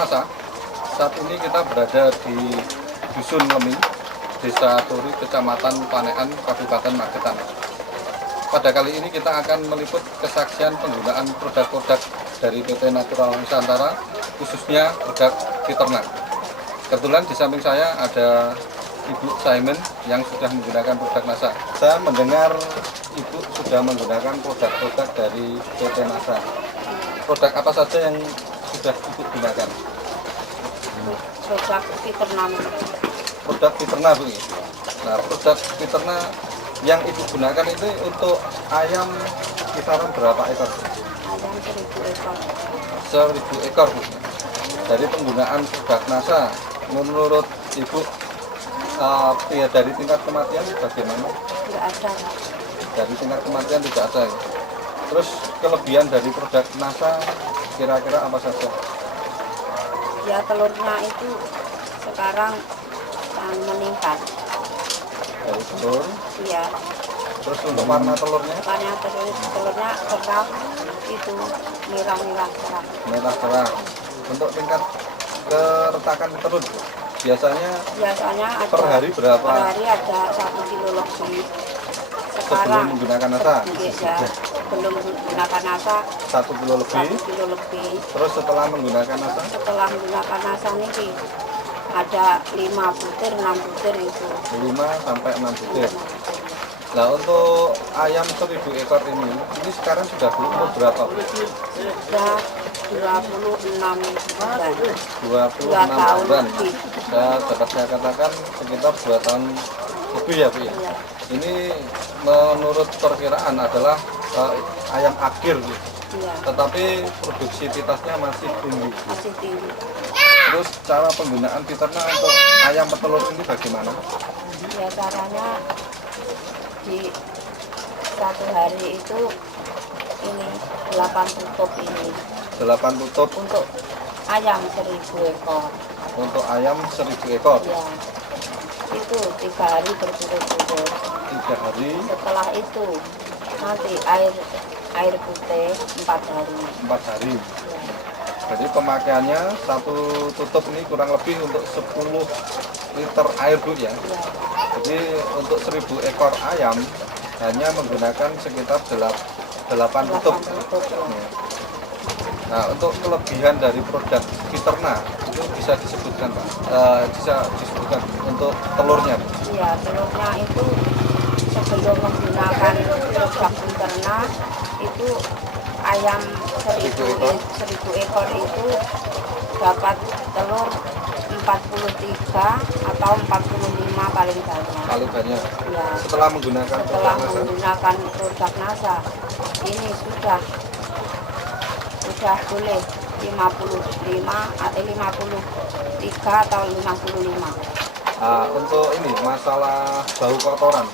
Nasa. Saat ini kita berada di Dusun Leming, Desa Turi, Kecamatan Panekan, Kabupaten Magetan. Pada kali ini kita akan meliput kesaksian penggunaan produk-produk dari PT Natural Nusantara, khususnya produk Fiterna. Kebetulan di samping saya ada Ibu Simon yang sudah menggunakan produk NASA. Saya mendengar Ibu sudah menggunakan produk-produk dari PT NASA. Produk apa saja yang sudah Ibu gunakan? Produk Fiterna. Produk Fiterna, Bu. Nah, produk Fiterna yang Ibu gunakan itu untuk ayam kisaran berapa ekor? Ayam 1000 ekor. 1000 ekor, Bu. Dari penggunaan produk NASA, menurut Ibu dari tingkat kematian bagaimana? Tidak ada. Dari tingkat kematian tidak ada. Ya? Terus kelebihan dari produk NASA kira-kira apa saja? Ya, telurnya itu sekarang meningkat. Dari telur. Iya. Terus untuk warna telurnya? Warna telurnya cerah, itu merah-merah cerah. Merah cerah. Untuk tingkat keretakan telur biasanya Ada per hari berapa? Per hari ada 1 kilo lebih. Sebelum menggunakan NASA? Ya, sebelum menggunakan NASA 1 kilo lebih. 1 kilo lebih. Terus setelah menggunakan NASA? Setelah menggunakan NASA ini ada 5 butir, 6 butir itu. 5 sampai 6 butir. Nah, untuk ayam 1000 ekor ini sekarang sudah berumur berapa, Bu? Sudah 26 bulan. 26 tahun bulan. lebih. Dapat saya katakan sekitar 2 tahun lebih ya, Bu ya. Iya. Ini menurut perkiraan adalah ayam akhir, Bu. Iya. Tetapi produktivitasnya masih tinggi. Masih tinggi. Terus cara penggunaan Fiterna untuk ayam petelur ini bagaimana? Ya, caranya di satu hari itu ini 8 tutup ini 8 tutup untuk ayam 1000 ekor. untuk ayam 1000 ekor. Ya, itu 3 hari berturut-turut. 3 hari. Setelah itu nanti air putih 4 hari. 4 hari. Ya. Jadi pemakaiannya satu tutup ini kurang lebih untuk 10 liter air, Bu ya. Ya. Jadi untuk 1000 ekor ayam hanya menggunakan sekitar 8 tutup. Ya. Nah, untuk kelebihan dari produk Fiterna itu bisa disebutkan, Pak. Bisa disebutkan untuk telurnya. Iya, telurnya itu sebelum menggunakan produk Fiterna itu ayam 1000 ekor itu dapat telur 43 atau 45 paling banyak. Paling banyak. Ya. Setelah menggunakan produk NASA. Menggunakan produk NASA ini sudah boleh 55 atau 53 atau 55. Untuk ini masalah bau kotoran.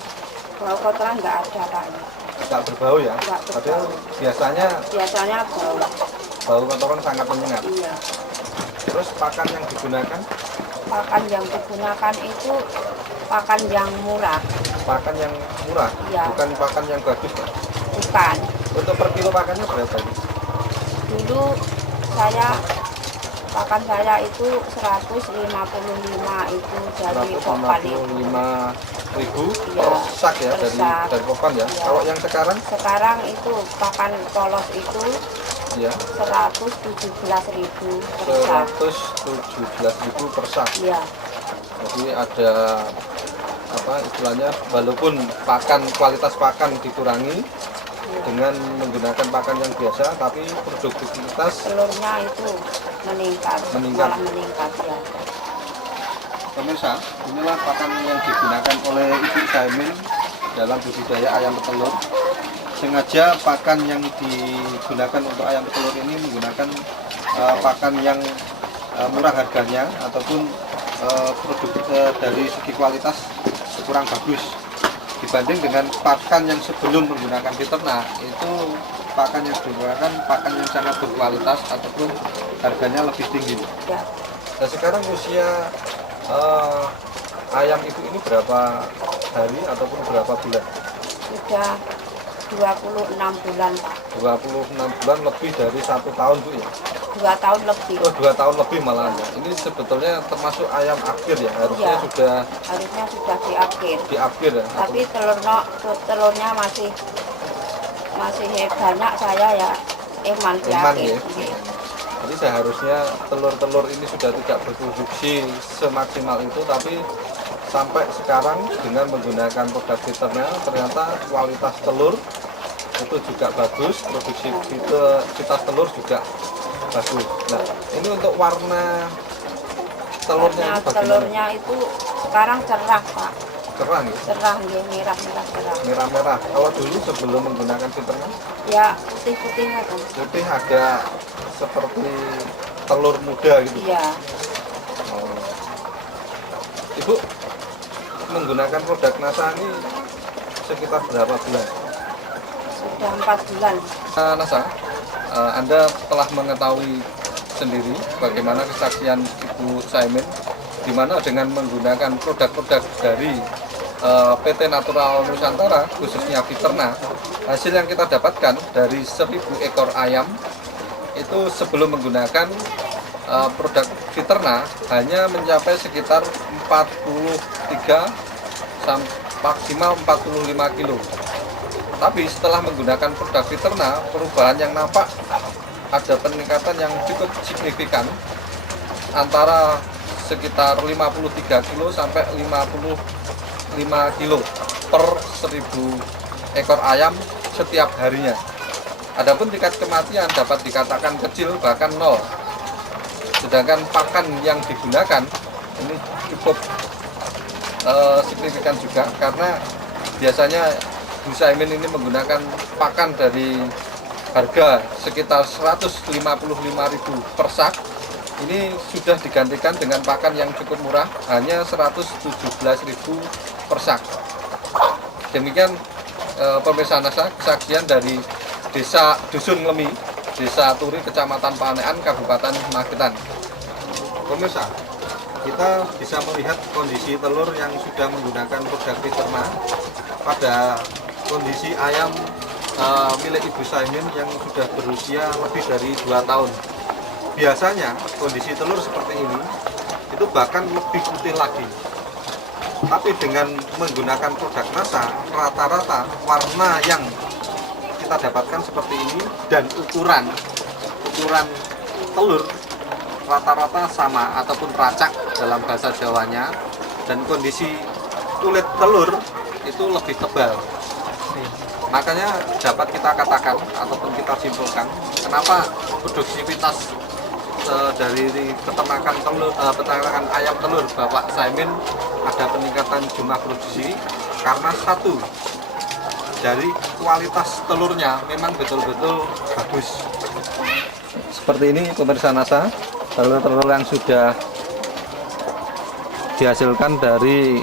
Bau kotoran nggak ada, Pak. Nggak berbau ya? Nggak berbau. Padahal biasanya Bau kotoran sangat menyengat. Iya. Terus pakan yang digunakan? Pakan yang digunakan itu pakan yang murah. Pakan yang murah? Iya. Bukan pakan yang bagus, Pak? Bukan. Untuk per kilo pakannya berapa ini? Dulu pakan saya itu 155 itu dari pakan itu. 155.000 Iya, per sak ya, per sak. dari pakan ya. Iya. Kalau yang sekarang? Sekarang itu pakan polos itu Ya. 117.000 per sak. 117.000 per sak. Iya. Jadi ada istilahnya, walaupun kualitas pakan dikurangi dengan menggunakan pakan yang biasa, tapi produktivitas Telurnya itu meningkat. Malah meningkat ya. Pemirsa, inilah pakan yang digunakan oleh Ibu Simon dalam budidaya ayam petelur. Sengaja pakan yang digunakan untuk ayam petelur ini menggunakan pakan yang murah harganya ataupun dari segi kualitas kurang bagus dibanding dengan pakan yang sebelum menggunakan Fiterna. Itu pakan yang digunakan pakan yang sangat berkualitas ataupun harganya lebih tinggi. Ya. Nah, sekarang usia ayam Ibu ini berapa hari ataupun berapa bulan? Sudah 26 bulan, Pak. 26 bulan, lebih dari 1 tahun, Bu ya. 2 tahun lebih. Oh, 2 tahun lebih malah. Ini sebetulnya termasuk ayam akhir ya, harusnya Iya. Harusnya sudah di akhir. di akhir ya. Tapi telurnya masih banyak, saya ya eman di Eman akhir. ya. Iya. Jadi seharusnya telur-telur ini sudah tidak berproduksi semaksimal itu, tapi sampai sekarang dengan menggunakan produk Fiterna ternyata kualitas telur itu juga bagus, produktivitas telur juga bagus. Nah, ini untuk warna telurnya Warna itu bagaimana? telurnya itu sekarang cerah, Pak. Cerah nih, Cerah, ya, merah-merah cerah. merah-merah. Kalau dulu sebelum menggunakan Fiterna, Ya, putih-putih aja. putih agak seperti telur muda gitu. Iya, Oh. Ibu menggunakan produk NASA ini sekitar berapa bulan? sudah 4 bulan. NASA, Anda telah mengetahui sendiri bagaimana kesaksian Ibu Saimin, di mana dengan menggunakan produk-produk dari PT Natural Nusantara, khususnya Fiterna, hasil yang kita dapatkan dari 1000 ekor ayam itu sebelum menggunakan produk Fiterna hanya mencapai sekitar 43 maksimal 45 kilo. Tapi setelah menggunakan produk Fiterna, perubahan yang nampak ada peningkatan yang cukup signifikan antara sekitar 53 kilo sampai 55 kilo per 1000 ekor ayam setiap harinya. Adapun tingkat kematian dapat dikatakan kecil bahkan nol. Sedangkan pakan yang digunakan ini cukup signifikan juga, karena biasanya Bu Saimin ini menggunakan pakan dari harga sekitar 155.000 per sak. Ini sudah digantikan dengan pakan yang cukup murah, hanya 117.000 per sak. Demikian pemirsa NASA, kesaksian dari Desa Dusun Lemi, Desa Turi, Kecamatan Panekan, Kabupaten Magetan. Pemirsa, kita bisa melihat kondisi telur yang sudah menggunakan produk Fiterna pada kondisi ayam milik Ibu Saimin yang sudah berusia lebih dari 2 tahun. Biasanya kondisi telur seperti ini itu bahkan lebih putih lagi. Tapi dengan menggunakan produk NASA, rata-rata warna yang kita dapatkan seperti ini dan ukuran telur rata-rata sama ataupun racak dalam bahasa Jawanya, dan kondisi kulit telur itu lebih tebal. Makanya dapat kita katakan ataupun kita simpulkan kenapa produktivitas dari peternakan ayam telur Bapak Saimin ada peningkatan jumlah produksi, karena satu, dari kualitas telurnya memang betul-betul bagus. Seperti ini pemirsa NASA, telur-telur yang sudah dihasilkan dari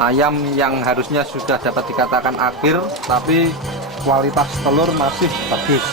ayam yang harusnya sudah dapat dikatakan akhir, tapi kualitas telur masih bagus.